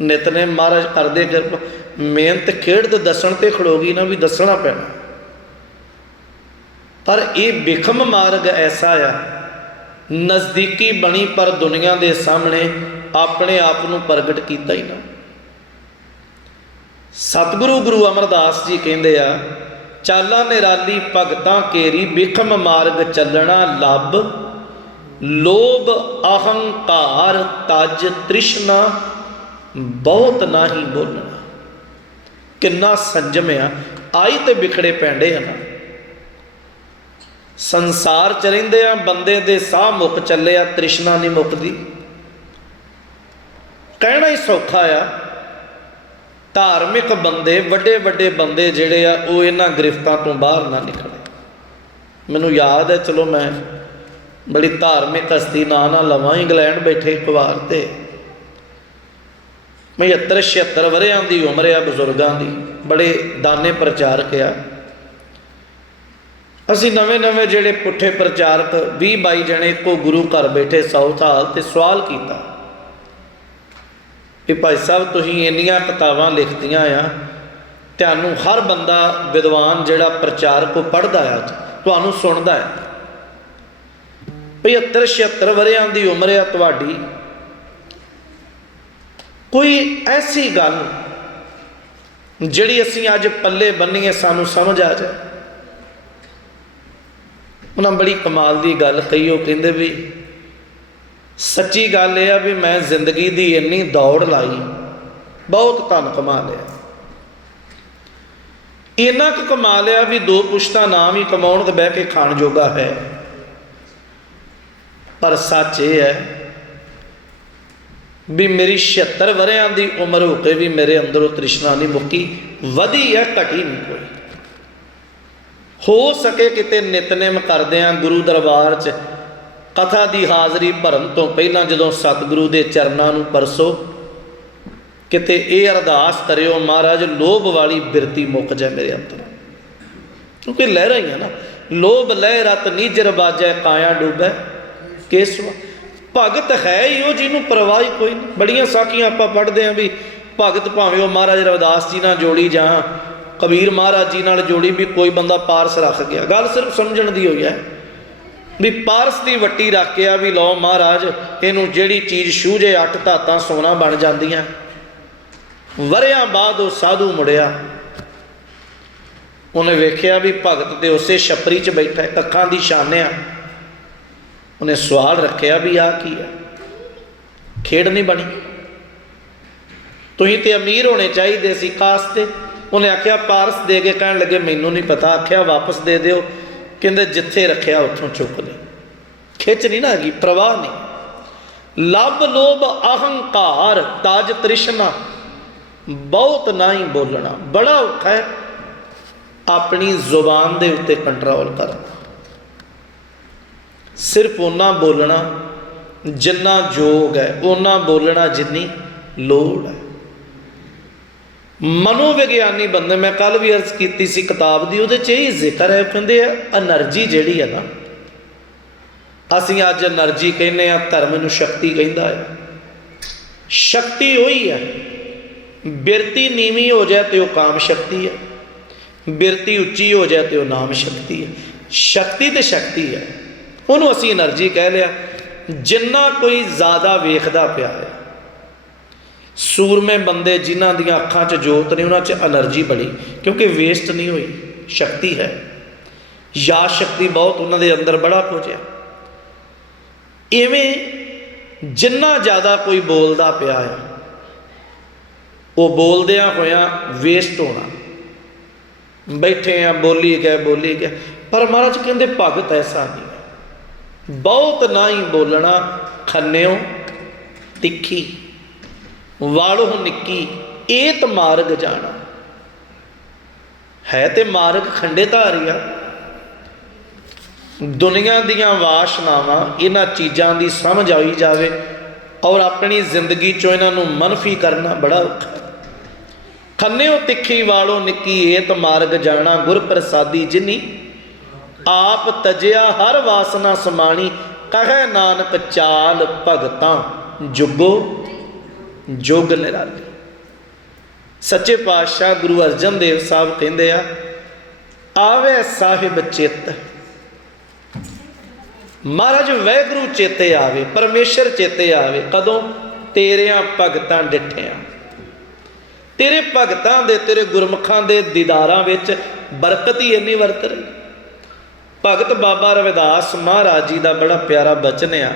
ਨਿਤਨੇਮ ਮਹਾਰਾਜ ਕਰਦੇ ਕਿਰਪਾ ਮਿਹਨਤ ਖੇਡ ਤੇ ਦੱਸਣ ਤੇ ਖੜੋਗੀ ਨਾ ਵੀ ਦੱਸਣਾ ਪੈਣਾ। ਪਰ ਇਹ ਬਿਖਮ ਮਾਰਗ ਐਸਾ ਆ, ਨਜ਼ਦੀਕੀ ਬਣੀ ਪਰ ਦੁਨੀਆ ਦੇ ਸਾਹਮਣੇ ਆਪਣੇ ਆਪ ਨੂੰ ਪ੍ਰਗਟ ਕੀਤਾ ਹੀ ਨਾ। ਸਤਿਗੁਰੂ ਗੁਰੂ ਅਮਰਦਾਸ ਜੀ ਕਹਿੰਦੇ ਆ, ਚਾਲਾ ਨਿਰਾਲੀ ਭਗਤਾਂ ਕੇਰੀ ਬਿਖਮ ਮਾਰਗ ਚੱਲਣਾ ਲੱਭ, ਲੋਭ ਅਹੰਕਾਰ ਤਜ ਤ੍ਰਿਸ਼ਨਾ, ਬਹੁਤ ਨਾਹੀ ਬੋਲਣਾ। ਕਿੰਨਾ ਸੰਜਮ ਆ। ਆਈ ਤੇ ਵਿਖੜੇ ਪੈਂਦੇ ਹਨ ਸੰਸਾਰ ਚ ਰਹਿੰਦੇ ਆ, ਬੰਦੇ ਦੇ ਸਾਹ ਮੁੱਕ ਚੱਲੇ ਆ, ਤ੍ਰਿਸ਼ਨਾ ਨਹੀਂ ਮੁੱਕਦੀ। ਕਹਿਣਾ ਹੀ ਸੌਖਾ ਆ। ਧਾਰਮਿਕ ਬੰਦੇ, ਵੱਡੇ ਵੱਡੇ ਬੰਦੇ ਜਿਹੜੇ ਆ, ਉਹ ਇਹਨਾਂ ਗ੍ਰਿਫਤਾਂ ਤੋਂ ਬਾਹਰ ਨਾ ਨਿਕਲੇ। ਮੈਨੂੰ ਯਾਦ ਹੈ, ਚਲੋ ਮੈਂ ਬੜੀ ਧਾਰਮਿਕ ਹਸਤੀ ਨਾਂ ਨਾ ਲਵਾਂ, ਇੰਗਲੈਂਡ ਬੈਠੇ ਇੱਕ ਵਾਰ ਤੇ। 75 76 ਵਰਿਆਂ ਦੀ ਉਮਰ ਆ, ਬਜ਼ੁਰਗਾਂ ਦੀ, ਬੜੇ ਦਾਨੇ ਪ੍ਰਚਾਰਕ ਆ। ਅਸੀਂ ਨਵੇਂ ਨਵੇਂ ਜਿਹੜੇ ਪੁੱਠੇ ਪ੍ਰਚਾਰਕ 20 22 ਜਣੇ ਇੱਕੋ ਗੁਰੂ ਘਰ ਬੈਠੇ, ਸਾਊਥ ਹਾਲ ਤੇ ਸਵਾਲ ਕੀਤਾ। ਕਿ ਭਾਈ ਸਾਹਿਬ, ਤੁਸੀਂ ਇੰਨੀਆਂ ਕਿਤਾਬਾਂ ਲਿਖਤੀਆਂ ਆ, ਤੁਹਾਨੂੰ ਹਰ ਬੰਦਾ ਵਿਦਵਾਨ ਜਿਹੜਾ ਪ੍ਰਚਾਰਕ ਉਹ ਪੜ੍ਹਦਾ ਆ, ਤੁਹਾਨੂੰ ਸੁਣਦਾ ਹੈ 75 76 ਵਰਿਆਂ ਦੀ ਉਮਰ ਆ ਤੁਹਾਡੀ। ਕੋਈ ਐਸੀ ਗੱਲ ਜਿਹੜੀ ਅਸੀਂ ਅੱਜ ਪੱਲੇ ਬੰਨੀਏ, ਸਾਨੂੰ ਸਮਝ ਆ ਜਾਏ। ਉਹਨਾਂ ਬੜੀ ਕਮਾਲ ਦੀ ਗੱਲ ਕਹੀ, ਉਹ ਕਹਿੰਦੇ ਵੀ ਸੱਚੀ ਗੱਲ ਇਹ ਆ ਵੀ ਮੈਂ ਜ਼ਿੰਦਗੀ ਦੀ ਇੰਨੀ ਦੌੜ ਲਾਈ, ਬਹੁਤ ਧਨ ਕਮਾ ਲਿਆ। ਇੰਨਾ ਕੁ ਕਮਾ ਲਿਆ ਵੀ ਦੋ ਪੁਸ਼ਤਾ ਨਾਮ ਹੀ ਕਮਾਉਣ ਤੇ ਬਹਿ ਕੇ ਖਾਣ ਜੋਗਾ ਹੈ। ਪਰ ਸੱਚ ਇਹ ਹੈ ਵੀ ਮੇਰੀ 76 ਵਰਿਆਂ ਦੀ ਉਮਰ ਹੋ ਕੇ ਵੀ ਮੇਰੇ ਅੰਦਰੋਂ ਤ੍ਰਿਸ਼ਨਾ ਨਹੀਂ ਮੁੱਕੀ, ਵਧੀ ਹੈ, ਘਟੀ ਨਹੀਂ ਕੋਈ। ਹੋ ਸਕੇ ਕਿਤੇ ਨਿਤਨੇਮ ਕਰਦੇ ਆ ਗੁਰੂ ਦਰਬਾਰ 'ਚ ਕਥਾ ਦੀ ਹਾਜ਼ਰੀ ਭਰਨ ਤੋਂ ਪਹਿਲਾਂ ਜਦੋਂ ਸਤਿਗੁਰੂ ਦੇ ਚਰਨਾਂ ਨੂੰ ਪਰਸੋ, ਕਿਤੇ ਇਹ ਅਰਦਾਸ ਕਰਿਓ, ਮਹਾਰਾਜ, ਲੋਭ ਵਾਲੀ ਬਿਰਤੀ ਮੁੱਕ ਜਾਏ ਮੇਰੇ ਅੰਦਰ। ਕਿਉਂਕਿ ਲਹਿਰਾਂ ਹੀ ਆ ਨਾ। ਲੋਭ ਲਹਿ ਰਤ ਨੀਜਰ ਬਾਜੈ ਕਾਇਆ ਡੁੱਬੈ, ਕੇਸਵਾ। ਭਗਤ ਹੈ ਹੀ ਉਹ ਜਿਹਨੂੰ ਪਰਵਾਹ ਹੀ ਕੋਈ ਨਹੀਂ। ਬੜੀਆਂ ਸਾਖੀਆਂ ਆਪਾਂ ਪੜ੍ਹਦੇ ਆਂ ਵੀ ਭਗਤ ਭਾਵੇਂ ਉਹ ਮਹਾਰਾਜ ਰਵਿਦਾਸ ਜੀ ਨਾਲ ਜੋੜੀ ਜਾਂ ਕਬੀਰ ਮਹਾਰਾਜ ਜੀ ਨਾਲ ਜੋੜੀ ਵੀ ਕੋਈ ਬੰਦਾ ਪਾਰਸ ਰੱਖ ਗਿਆ। ਗੱਲ ਸਿਰਫ ਸਮਝਣ ਦੀ ਹੋਈ ਹੈ। ਵੀ ਪਾਰਸ ਦੀ ਵੱਟੀ ਰੱਖ ਕੇ ਆ ਵੀ ਲਓ ਮਹਾਰਾਜ, ਇਹਨੂੰ ਜਿਹੜੀ ਚੀਜ਼ ਛੂਝੇ ਅੱਠ ਧਾਤਾਂ ਸੋਨਾ ਬਣ ਜਾਂਦੀਆਂ। ਵਰਿਆਂ ਬਾਅਦ ਉਹ ਸਾਧੂ ਮੁੜਿਆ। ਉਹਨੇ ਵੇਖਿਆ ਵੀ ਭਗਤ ਤੇ ਉਸੇ ਛਪਰੀ 'ਚ ਬੈਠਾ ਹੈ, ਅੱਖਾਂ ਦੀ ਛਾਨਿਆ ਉਹਨੇ ਸਵਾਲ ਰੱਖਿਆ ਵੀ ਆ ਕੀ ਆ ਖੇਡ ਨਹੀਂ ਬਣੀ। ਤੁਸੀਂ ਤੇ ਅਮੀਰ ਹੋਣੇ ਚਾਹੀਦੇ ਸੀ ਕਾਸ ਤੇ ਉਹਨੇ ਆਖਿਆ, ਪਾਰਸ ਦੇ ਕੇ ਕਹਿਣ ਲੱਗੇ, ਮੈਨੂੰ ਨਹੀਂ ਪਤਾ। ਆਖਿਆ, ਵਾਪਸ ਦੇ ਦਿਓ। ਕਹਿੰਦੇ ਜਿੱਥੇ ਰੱਖਿਆ ਉੱਥੋਂ ਚੁੱਕ ਲੈ। ਖਿੱਚ ਨਹੀਂ ਨਾ ਹੈਗੀ, ਪ੍ਰਵਾਹ ਨਹੀਂ। ਲਬ ਲੋਭ ਅਹੰਕਾਰ, ਤਾਜ ਤ੍ਰਿਸ਼ਨਾ, ਬਹੁਤ ਨਹੀਂ ਬੋਲਣਾ। ਬੜਾ ਔਖਾ ਹੈ ਆਪਣੀ ਜ਼ੁਬਾਨ ਦੇ ਉੱਤੇ ਕੰਟਰੋਲ ਕਰਨਾ। ਸਿਰਫ ਉਹਨਾਂ ਬੋਲਣਾ ਜਿੰਨਾ ਜੋਗ ਹੈ, ਉਹਨਾਂ ਬੋਲਣਾ ਜਿੰਨੀ ਲੋੜ ਹੈ। ਮਨੋ ਵਿਗਿਆਨੀ ਬੰਦੇ, ਮੈਂ ਕੱਲ ਵੀ ਅਰਜ਼ ਕੀਤੀ ਸੀ ਕਿਤਾਬ ਦੀ, ਉਹਦੇ 'ਚ ਇਹ ਜ਼ਿਕਰ ਹੈ ਕਹਿੰਦੇ ਆ એનર્ਜੀ ਜਿਹੜੀ ਹੈ ਨਾ, ਅਸੀਂ ਅੱਜ એનર્ਜੀ ਕਹਿੰਦੇ ਆ ਧਰਮ ਨੂੰ ਸ਼ਕਤੀ ਕਹਿੰਦਾ ਹੈ। ਸ਼ਕਤੀ ਉਹੀ ਹੈ, ਬਿਰਤੀ ਨੀਵੀਂ ਹੋ ਜਾਏ ਤੇ ਉਹ ਕਾਮ ਸ਼ਕਤੀ ਹੈ, ਬਿਰਤੀ ਉੱਚੀ ਹੋ ਜਾਏ ਤੇ ਉਹ ਨਾਮ ਸ਼ਕਤੀ ਹੈ। ਸ਼ਕਤੀ ਤੇ ਸ਼ਕਤੀ ਹੈ, ਉਹਨੂੰ ਅਸੀਂ એનર્ਜੀ ਕਹਿ ਲਿਆ। ਜਿੰਨਾ ਕੋਈ ਜ਼ਿਆਦਾ ਵੇਖਦਾ ਪਿਆ ਹੈ ਸੂਰਮੇ ਬੰਦੇ ਜਿਨ੍ਹਾਂ ਦੀਆਂ ਅੱਖਾਂ 'ਚ ਜੋਤ ਨਹੀਂ, ਉਹਨਾਂ 'ਚ એનર્ਜੀ ਬੜੀ ਕਿਉਂਕਿ ਵੇਸਟ ਨਹੀਂ ਹੋਈ, ਸ਼ਕਤੀ ਹੈ। ਯਾ ਸ਼ਕਤੀ ਬਹੁਤ ਉਹਨਾਂ ਦੇ ਅੰਦਰ ਬੜਾ ਖੋਜਿਆ ਇਵੇਂ ਜਿੰਨਾ ਜ਼ਿਆਦਾ ਕੋਈ ਬੋਲਦਾ ਪਿਆ ਹੈ ਉਹ ਬੋਲਦਿਆਂ ਹੋਇਆ ਵੇਸਟ ਹੋਣਾ। ਬੈਠੇ ਆ, ਬੋਲੀ ਗਏ ਬੋਲੀ ਗਏ ਪਰ ਮਹਾਰਾਜ ਕਹਿੰਦੇ ਭਗਤ ਐਸਾ ਨਹੀਂ ਬਹੁਤ ਨਾ ਹੀ ਬੋਲਣਾ, ਖੰਨਿਓ, ਤਿੱਖੀ। ਵਾਲੋ ਨਿੱਕੀ ਏਤ ਮਾਰਗ ਜਾਣਾ। ਹੈ ਤੇ ਮਾਰਗ ਖੰਡੇ ਧਾਰਿਆ। ਦੁਨੀਆ ਦੀਆਂ ਵਾਸ਼ਨਾਵਾਂ, ਇਹਨਾਂ ਚੀਜ਼ਾਂ ਦੀ ਸਮਝ ਆਈ ਜਾਵੇ ਔਰ ਆਪਣੀ ਜ਼ਿੰਦਗੀ ਚੋਂ ਇਹਨਾਂ ਨੂੰ ਮਨਫੀ ਕਰਨਾ ਬੜਾ ਔਖਾ। ਹੈ ਖੰਨਿਓ ਤਿੱਖੀ, ਵਾਲੋ ਨਿੱਕੀ ਏਤ ਮਾਰਗ ਜਾਣਾ ਗੁਰ ਪ੍ਰਸਾਦੀ ਜਿਨੀ। ਆਪ ਤਜਿਆ ਹਰ ਵਾਸਨਾ ਸਮਾਣੀ, ਕਹੈ ਨਾਨਕ ਚਾਲ ਭਗਤਾਂ ਜੁਗੋ। ਜੋਗ ਨਿਰਾਲੀ ਸੱਚੇ ਪਾਤਸ਼ਾਹ ਗੁਰੂ ਅਰਜਨ ਦੇਵ ਸਾਹਿਬ ਕਹਿੰਦੇ ਆ, ਆਵੇ ਸਾਹਿਬ ਚਿੱਤ, ਮਹਾਰਾਜ ਵੈਗੁਰੂ ਚੇਤੇ ਆਵੇ, ਪਰਮੇਸ਼ਰ ਚੇਤੇ ਆਵੇ, ਕਦੋਂ ਤੇਰਿਆਂ ਭਗਤਾਂ ਡਿਠਿਆਂ। ਤੇਰੇ ਭਗਤਾਂ ਦੇ, ਤੇਰੇ ਗੁਰਮੁਖਾਂ ਦੇ ਦੀਦਾਰਾਂ ਵਿੱਚ ਬਰਕਤ ਹੀ ਇੰਨੀ ਵਰਤ ਰਹੀ। ਭਗਤ ਬਾਬਾ ਰਵਿਦਾਸ ਮਹਾਰਾਜ ਜੀ ਦਾ ਬੜਾ ਪਿਆਰਾ ਬਚਨ ਆ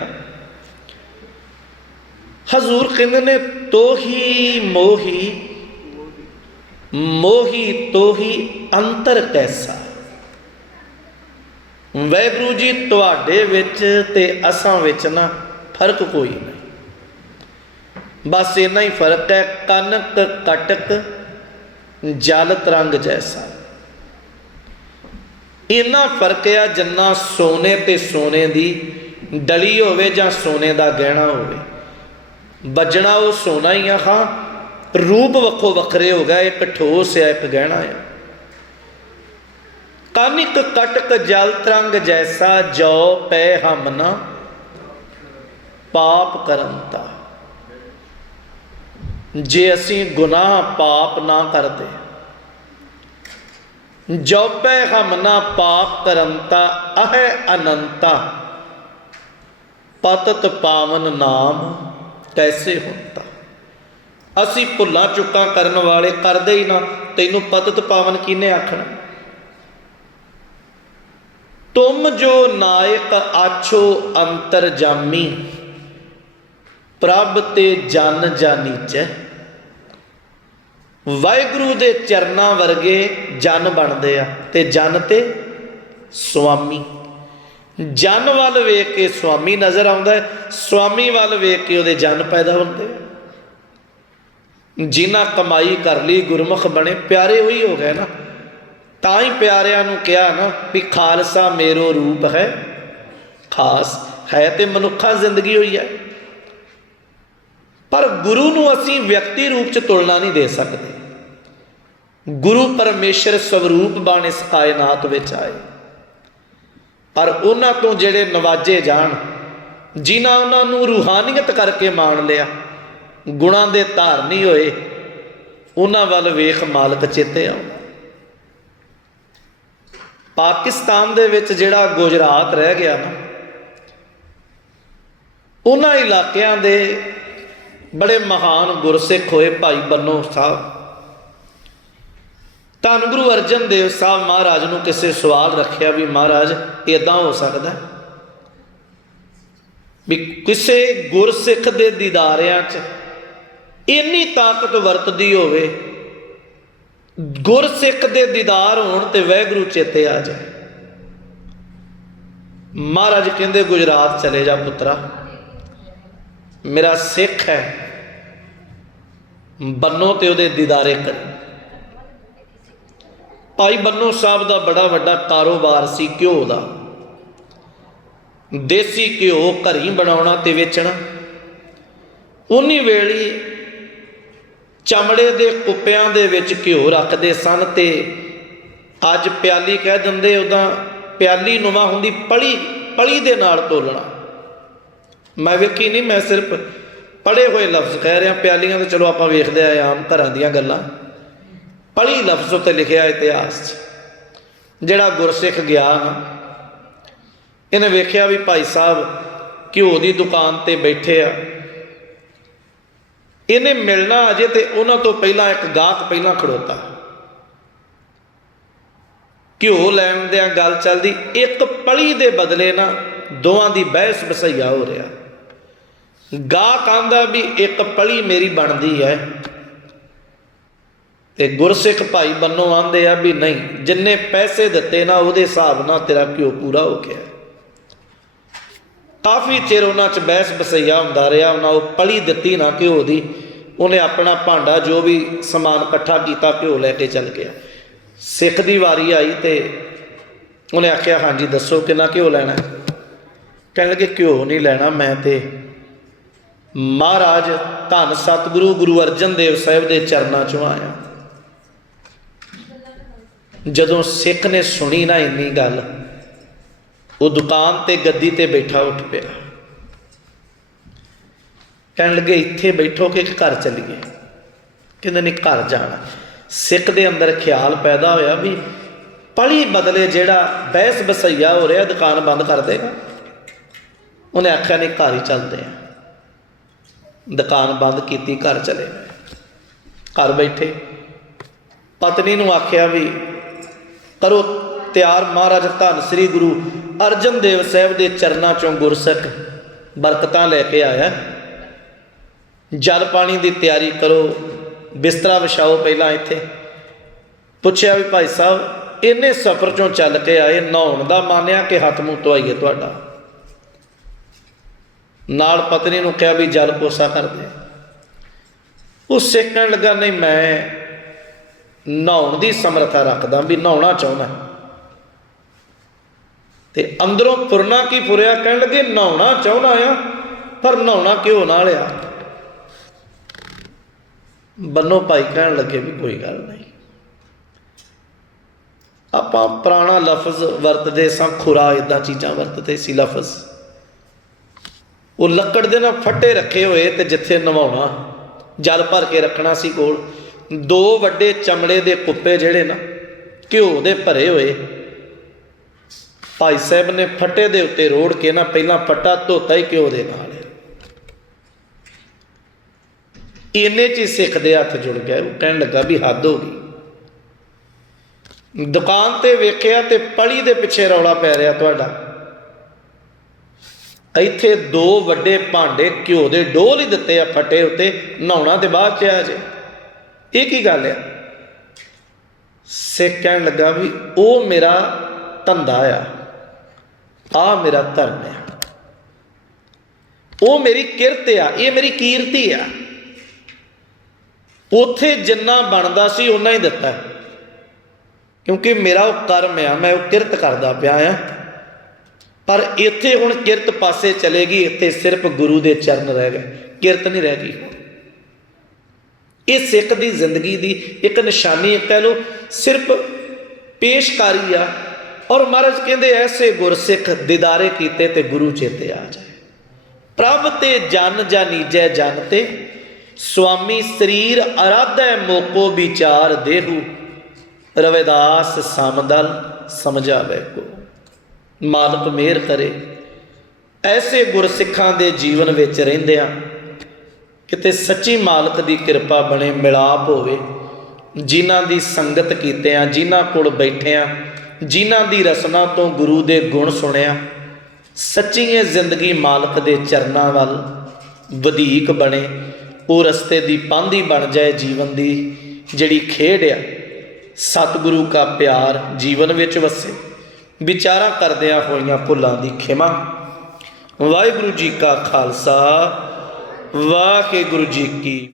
ਹਜ਼ੂਰ ਕਹਿੰਦੇ ਨੇ, ਤੋਹੀ ਮੋਹੀ ਮੋਹੀ ਤੋਹੀ ਅੰਤਰ ਕੈਸਾ। ਵੈਗੁਰੂ ਜੀ, ਤੁਹਾਡੇ ਵਿੱਚ ਤੇ ਅਸਾਂ ਵਿੱਚ ਨਾ ਫ਼ਰਕ ਕੋਈ ਨਹੀਂ। ਬਸ ਇੰਨਾ ਹੀ ਫ਼ਰਕ ਹੈ ਕਨਕ ਕਟਕ ਜਲ ਤਰੰਗ ਜੈਸਾ। ਇੰਨਾ ਫ਼ਰਕ ਆ ਜਿੰਨਾ ਸੋਨੇ ਤੇ ਸੋਨੇ ਦੀ ਡਲੀ ਹੋਵੇ ਜਾਂ ਸੋਨੇ ਦਾ ਗਹਿਣਾ ਹੋਵੇ। ਬਜਣਾ ਉਹ ਸੋਨਾ ਹੀ ਆ ਹਾਂ ਰੂਪ ਵੱਖੋ ਵੱਖਰੇ ਹੋ ਗਏ ਇੱਕ ਠੋਸ ਹੈ ਇੱਕ ਗਹਿਣਾ ਹੈ ਕਾਨਿਕ ਕਟਕ ਜਲ ਤਰੰਗ ਜੈਸਾ ਜੋ ਪੈ ਹਮਨਾ ਪਾਪ ਕਰੰਤਾ ਜੇ ਅਸੀਂ ਗੁਨਾਹ ਪਾਪ ਨਾ ਕਰਦੇ ਜੋਪੈ ਹਮ ਨਾ ਪਾਪ ਕਰੰਤਾ ਅਹੈ ਅਨੰਤਾ, ਪਤਤ ਪਾਵਨ ਨਾਮ। ਕੈਸੇ ਹੁੰਦਾ ਅਸੀਂ ਭੁੱਲਾਂ ਚੁੱਕਾਂ ਕਰਨ ਵਾਲੇ ਕਰਦੇ ਹੀ ਨਾ, ਤੈਨੂੰ ਪਤਤ ਪਾਵਨ ਕਿਨੇ ਆਖਣਾ? ਤੁਮ ਜੋ ਨਾਇਕ ਆਛੋ ਅੰਤਰ ਪ੍ਰਭ ਤੇ ਜਨ ਜਾਨੀਚੈ ਵਾਹਿਗੁਰੂ ਦੇ ਚਰਨਾਂ ਵਰਗੇ ਜਨ ਬਣਦੇ ਆ ਤੇ ਜਨ ਤੇ ਸੁਆਮੀ। ਜਨ ਵੱਲ ਵੇਖ ਕੇ ਸੁਆਮੀ ਨਜ਼ਰ ਆਉਂਦਾ ਹੈ, ਸੁਆਮੀ ਵੱਲ ਵੇਖ ਕੇ ਉਹਦੇ ਜਨ ਪੈਦਾ ਹੁੰਦੇ ਜਿਨ੍ਹਾਂ ਕਮਾਈ ਕਰ ਲਈ, ਗੁਰਮੁਖ ਬਣੇ, ਪਿਆਰੇ ਹੋਈ ਹੋ ਗਏ ਨਾ। ਤਾਂ ਹੀ ਪਿਆਰਿਆਂ ਨੂੰ ਕਿਹਾ ਨਾ ਵੀ ਖਾਲਸਾ ਮੇਰੋ ਰੂਪ ਹੈ, ਖਾਸ ਹੈ ਤੇ ਮਨੁੱਖਾ ਜ਼ਿੰਦਗੀ ਹੋਈ ਹੈ। ਪਰ ਗੁਰੂ ਨੂੰ ਅਸੀਂ ਵਿਅਕਤੀ ਰੂਪ ਚ ਤੁਲਨਾ ਨਹੀਂ ਦੇ ਸਕਦੇ। ਗੁਰੂ ਪਰਮੇਸ਼ਰ ਸਵਰੂਪ ਬਾਣੇ ਇਸ ਕਾਇਨਾਤ ਵਿੱਚ ਆਏ। ਪਰ ਉਹਨਾਂ ਤੋਂ ਜਿਹੜੇ ਨਵਾਜੇ ਜਾਣ, ਜਿਨ੍ਹਾਂ ਉਹਨਾਂ ਨੂੰ ਰੂਹਾਨੀਅਤ ਕਰਕੇ ਮਾਣ ਲਿਆ, ਗੁਣਾਂ ਦੇ ਧਾਰਨੀ ਹੋਏ, ਉਹਨਾਂ ਵੱਲ ਵੇਖ ਮਾਲਕ ਚੇਤੇ ਆਉਂਦਾ। ਪਾਕਿਸਤਾਨ ਦੇ ਵਿੱਚ ਜਿਹੜਾ ਗੁਜਰਾਤ ਰਹਿ ਗਿਆ ਨਾ, ਉਹਨਾਂ ਇਲਾਕਿਆਂ ਦੇ ਬੜੇ ਮਹਾਨ ਗੁਰਸਿੱਖ ਹੋਏ ਭਾਈ ਬੰਨੋ ਸਾਹਿਬ। ਧੰਨ ਗੁਰੂ ਅਰਜਨ ਦੇਵ ਸਾਹਿਬ ਮਹਾਰਾਜ ਨੂੰ ਕਿਸੇ ਸਵਾਲ ਰੱਖਿਆ ਵੀ ਮਹਾਰਾਜ ਇਦਾਂ ਹੋ ਸਕਦਾ ਵੀ ਕਿਸੇ ਗੁਰਸਿੱਖ ਦੇ ਦੀਦਾਰਿਆਂ 'ਚ ਇੰਨੀ ਤਾਕਤ ਵਰਤਦੀ ਹੋਵੇ, ਗੁਰਸਿੱਖ ਦੇ ਦੀਦਾਰ ਹੋਣ ਤੇ ਵੈਗੁਰੂ ਚੇਤੇ ਆ ਜਾਏ। ਮਹਾਰਾਜ ਕਹਿੰਦੇ, ਗੁਜਰਾਤ ਚਲੇ ਜਾ ਪੁੱਤਰਾ। ਮੇਰਾ ਸਿੱਖ ਹੈ। ਬੰਨੋ ਤੇ ਉਹਦੇ ਦੀਦਾਰੇ ਕਰੀ। ਭਾਈ ਬੰਨੋ ਸਾਹਿਬ ਦਾ ਬੜਾ ਵੱਡਾ ਕਾਰੋਬਾਰ ਸੀ ਘਿਓ ਦਾ। ਦੇਸੀ ਘਿਓ ਘਰੀ ਬਣਾਉਣਾ ਤੇ ਵੇਚਣਾ। ਉਨੀ ਵੇਲੀ ਚਮੜੇ ਦੇ ਕੁੱਪਿਆਂ ਦੇ ਵਿੱਚ ਘਿਓ ਰੱਖਦੇ ਸਨ ਤੇ ਅੱਜ ਪਿਆਲੀ ਕਹਿ ਦਿੰਦੇ ਉਦਾਂ ਪਿਆਲੀ ਨੁਮਾ ਹੁੰਦੀ ਪਲੀ ਪਲੀ ਦੇ ਨਾਲ ਤੋਲਣਾ। ਮੈਂ ਵੇਖੀ ਨਹੀਂ, ਮੈਂ ਸਿਰਫ ਪੜੇ ਹੋਏ ਲਫ਼ਜ਼ ਕਹਿ ਰਿਹਾ, ਪਿਆਲੀਆਂ ਤੇ ਚਲੋ ਆਪਾਂ ਵੇਖਦੇ ਆ ਆਮ ਘਰਾਂ ਦੀਆਂ ਗੱਲਾਂ। ਪਲੀ ਲਫ਼ਜ਼ ਉੱਤੇ ਲਿਖਿਆ ਇਤਿਹਾਸ 'ਚ। ਜਿਹੜਾ ਗੁਰਸਿੱਖ ਗਿਆ ਇਹਨੇ ਵੇਖਿਆ ਵੀ ਭਾਈ ਸਾਹਿਬ ਘਿਓ ਦੀ ਦੁਕਾਨ ਤੇ ਬੈਠੇ ਆ। ਇਹਨੇ ਮਿਲਣਾ ਅਜੇ ਤੇ ਉਹਨਾਂ ਤੋਂ ਪਹਿਲਾਂ ਇੱਕ ਗਾਹਕ ਪਹਿਲਾਂ ਖੜੋਤਾ। ਘਿਓ ਲੈਣ ਦਿਆਂ ਗੱਲ ਚੱਲਦੀ, ਇੱਕ ਪਲੀ ਦੇ ਬਦਲੇ ਨਾ ਦੋਵਾਂ ਦੀ ਬਹਿਸ ਬਸਈਆ ਹੋ ਰਿਹਾ। ਗਾਹਕ ਆਂਦਾ ਵੀ ਇੱਕ ਪਲੀ ਮੇਰੀ ਬਣਦੀ ਹੈ। ਤੇ ਗੁਰਸਿੱਖ ਭਾਈ ਬੰਨੋ ਆਂਦੇ ਆ ਵੀ ਨਹੀਂ, ਜਿੰਨੇ ਪੈਸੇ ਦਿੱਤੇ ਨਾ ਉਹਦੇ ਹਿਸਾਬ ਨਾਲ ਤੇਰਾ ਘਿਓ ਪੂਰਾ ਹੋ ਗਿਆ। ਕਾਫੀ ਚਿਰ ਉਹਨਾਂ ਚ ਬਹਿਸ ਬਸਈਆ ਹੁੰਦਾ ਰਿਹਾ, ਉਹਨਾਂ ਉਹ ਪਲੀ ਦਿੱਤੀ ਨਾ ਘਿਓ ਦੀ, ਉਹਨੇ ਆਪਣਾ ਭਾਂਡਾ ਜੋ ਵੀ ਸਮਾਨ ਇਕੱਠਾ ਕੀਤਾ ਘਿਓ ਲੈ ਕੇ ਚੱਲ ਗਿਆ। ਸਿੱਖ ਦੀ ਵਾਰੀ ਆਈ ਤੇ ਉਹਨੇ ਆਖਿਆ, ਹਾਂਜੀ, ਦੱਸੋ ਕਿੰਨਾ ਘਿਓ ਲੈਣਾ? ਕਹਿਣ ਲੱਗੇ, ਘਿਓ ਨਹੀਂ ਲੈਣਾ ਮੈਂ ਤੇ ਮਹਾਰਾਜ ਧੰਨ ਸਤਿਗੁਰੂ ਗੁਰੂ ਅਰਜਨ ਦੇਵ ਸਾਹਿਬ ਦੇ ਚਰਨਾਂ ਚੋਂ ਆਇਆ। ਜਦੋਂ ਸਿੱਖ ਨੇ ਸੁਣੀ ਨਾ ਇੰਨੀ ਗੱਲ, ਉਹ ਦੁਕਾਨ ਤੇ ਗੱਦੀ ਤੇ ਬੈਠਾ ਉੱਠ ਪਿਆ। ਕਹਿਣ ਲੱਗੇ, ਇੱਥੇ ਬੈਠੋ ਕਿ ਘਰ ਚੱਲੀਏ। ਕਹਿੰਦੇ ਨੇ ਘਰ ਜਾਣਾ। ਸਿੱਖ ਦੇ ਅੰਦਰ ਖਿਆਲ ਪੈਦਾ ਹੋਇਆ ਵੀ ਪਲੀ ਬਦਲੇ ਜਿਹੜਾ ਬਹਿਸ ਬਸਈਆ ਹੋ ਰਿਹਾ, ਦੁਕਾਨ ਬੰਦ ਕਰ ਦੇਗਾ। ਉਹਨੇ ਆਖਿਆ, ਨਹੀਂ, ਘਰ ਹੀ ਚੱਲਦੇ ਆ। ਦੁਕਾਨ ਬੰਦ ਕੀਤੀ, ਘਰ ਚਲੇ ਘਰ ਬੈਠੇ। ਪਤਨੀ ਨੂੰ ਆਖਿਆ ਵੀ ਕਰੋ ਤਿਆਰ ਮਹਾਰਾਜ ਧੰਨ ਸ੍ਰੀ ਗੁਰੂ ਅਰਜਨ ਦੇਵ ਸਾਹਿਬ ਦੇ ਚਰਨਾਂ ਚੋਂ ਗੁਰਸਿੱਖ ਬਰਕਤਾਂ ਲੈ ਕੇ ਆਇਆ। ਜਲ ਪਾਣੀ ਦੀ ਤਿਆਰੀ ਕਰੋ, ਬਿਸਤਰਾ ਵਿਛਾਓ ਪਹਿਲਾਂ ਇੱਥੇ। ਪੁੱਛਿਆ ਵੀ ਭਾਈ ਸਾਹਿਬ, ਇੰਨੇ ਸਫ਼ਰ ਚੋਂ ਚੱਲ ਕੇ ਆਏ, ਨਹਾਉਣ ਦਾ ਮਾਨਿਆ ਕਿ ਹੱਥ ਮੂੰਹ ਧੋਈਏ ਤੁਹਾਡਾ? ਨਾਲ ਪਤਨੀ ਨੂੰ ਕਿਹਾ ਵੀ ਜਲ ਪੋਸਾ ਕਰ ਦੇ। ਉਹ ਸੇਕਣ ਲੱਗਾ, ਨਹੀਂ, ਮੈਂ ਨਹਾਉਣ ਦੀ ਸਮਰੱਥਾ ਰੱਖਦਾ ਵੀ ਨਹਾਉਣਾ ਚਾਹੁੰਦਾ। ਤੇ ਅੰਦਰੋਂ ਫੁਰਨਾ ਕੀ ਫੁਰਿਆ ਕਹਿਣ ਲੱਗੇ ਨਹਾਉਣਾ ਚਾਹੁੰਦਾ ਆ, ਪਰ ਨਹਾਉਣਾ ਕਿਉਂ ਨਾ ਲਿਆ? ਬੰਨੋ ਭਾਈ ਕਹਿਣ ਲੱਗੇ ਵੀ ਕੋਈ ਗੱਲ ਨਹੀਂ। ਆਪਾਂ ਪੁਰਾਣਾ ਲਫ਼ਜ਼ ਵਰਤਦੇ ਸਾਂ, ਖੁਰਾ ਇਦਾਂ ਚੀਜ਼ਾਂ ਵਰਤਦੇ ਸੀ ਲਫ਼ਜ਼। ਉਹ ਲੱਕੜ ਦੇ ਨਾਲ ਫੱਟੇ ਰੱਖੇ ਹੋਏ ਤੇ ਜਿੱਥੇ ਨਵਾਉਣਾ, ਜਲ ਭਰ ਕੇ ਰੱਖਣਾ ਸੀ ਕੋਲ। ਦੋ ਵੱਡੇ ਚਮੜੇ ਦੇ ਕੁੱਪੇ ਜਿਹੜੇ ਨਾ ਘਿਓ ਦੇ ਭਰੇ ਹੋਏ। ਭਾਈ ਸਾਹਿਬ ਨੇ ਫੱਟੇ ਦੇ ਉੱਤੇ ਰੋੜ ਕੇ ਨਾ ਪਹਿਲਾਂ ਫੱਟਾ ਧੋਤਾ ਹੀ ਘਿਓ ਦੇ ਨਾਲ। ਇੰਨੇ ਚ ਹੀ ਸਿੱਖ ਦੇ ਹੱਥ ਜੁੜ ਗਿਆ। ਉਹ ਕਹਿਣ ਲੱਗਾ ਵੀ ਹੱਦ ਹੋ ਗਈ। ਦੁਕਾਨ ਤੇ ਵੇਖਿਆ ਤੇ ਪਲੀ ਦੇ ਪਿੱਛੇ ਰੌਲਾ ਪੈ ਰਿਹਾ ਤੁਹਾਡਾ। ਇੱਥੇ ਦੋ ਵੱਡੇ ਭਾਂਡੇ ਘਿਓ ਦੇ ਡੋਲ ਹੀ ਦਿੱਤੇ ਆ ਫੱਟੇ ਉੱਤੇ। ਨਹਾਉਣਾ ਤੇ ਬਾਅਦ ਚ ਆ ਜੇ। ਇਹ ਕੀ ਗੱਲ ਆ? ਸਿੱਖ ਕਹਿਣ ਲੱਗਾ ਵੀ ਉਹ ਮੇਰਾ ਧੰਦਾ ਆ ਆ ਮੇਰਾ ਧਰਮ ਆ। ਉਹ ਮੇਰੀ ਕਿਰਤ ਆ, ਇਹ ਮੇਰੀ ਕੀਰਤੀ ਆ। ਉਥੇ ਜਿੰਨਾ ਬਣਦਾ ਸੀ ਉਹਨਾਂ ਹੀ ਦਿੱਤਾ। ਕਿਉਂਕਿ ਮੇਰਾ ਉਹ ਕਰਮ ਆ, ਮੈਂ ਉਹ ਕਿਰਤ ਕਰਦਾ ਪਿਆ ਆ। ਪਰ ਇੱਥੇ ਹੁਣ ਕਿਰਤ ਪਾਸੇ ਚਲੇਗੀ ਇੱਥੇ ਸਿਰਫ ਗੁਰੂ ਦੇ ਚਰਨ ਰਹਿ ਗਏ, ਕਿਰਤ ਨਹੀਂ ਰਹਿ ਗਈ। ਇਹ ਸਿੱਖ ਦੀ ਜ਼ਿੰਦਗੀ ਦੀ ਇੱਕ ਨਿਸ਼ਾਨੀ ਕਹਿ ਲੋ ਸਿਰਫ ਪੇਸ਼ਕਾਰੀ ਆ। ਔਰ ਮਹਾਰਾਜ ਕਹਿੰਦੇ, ਐਸੇ ਗੁਰਸਿੱਖ ਦਿਦਾਰੇ ਕੀਤੇ ਤੇ ਗੁਰੂ ਚੇਤੇ ਆ ਜਾਏ। ਪ੍ਰਭ ਤੇ ਜਨ ਜਾਨੀਜੈ ਜਨ ਤੇ, ਸੁਆਮੀ ਸਰੀਰ ਅਰਾਧੈ ਮੋਕੋ ਵਿਚਾਰ ਦੇਹੂ, ਰਵਿਦਾਸ ਸਮਦਲ ਸਮਝਾਵੇ ਕੋ। ਮਾਲਕ ਮਿਹਰ ਕਰੇ। ਐਸੇ ਗੁਰਸਿੱਖਾਂ ਦੇ ਜੀਵਨ ਵਿੱਚ ਰਹਿੰਦਿਆਂ ਕਿਤੇ ਸੱਚੀ ਮਾਲਕ ਦੀ ਕਿਰਪਾ ਬਣੇ ਮਿਲਾਪ ਹੋਵੇ। ਜਿਨ੍ਹਾਂ ਦੀ ਸੰਗਤ ਕੀਤਿਆਂ, ਜਿਨ੍ਹਾਂ ਕੋਲ ਬੈਠਿਆਂ, ਜਿਨ੍ਹਾਂ ਦੀ ਰਸਨਾ ਤੋਂ ਗੁਰੂ ਦੇ ਗੁਣ ਸੁਣਿਆ, ਸੱਚੀ ਇਹ ਜ਼ਿੰਦਗੀ ਮਾਲਕ ਦੇ ਚਰਨਾਂ ਵੱਲ ਵਧੀਕ ਬਣੇ। ਉਹ ਰਸਤੇ ਦੀ ਪਾਂਧੀ ਬਣ ਜਾਏ ਜੀਵਨ ਦੀ, ਜਿਹੜੀ ਖੇਡ ਆ, ਸਤਿਗੁਰੂ ਕਾ ਪਿਆਰ ਜੀਵਨ ਵਿੱਚ ਵਸੇ। ਵਿਚਾਰਾ ਕਰਦਿਆਂ ਹੋਈਆਂ ਭੁੱਲਾਂ ਦੀ ਖਿਮਾ। ਵਾਹਿਗੁਰੂ ਜੀ ਕਾ ਖਾਲਸਾ ਵਾਹਿਗੁਰੂ ਜੀ ਕੀ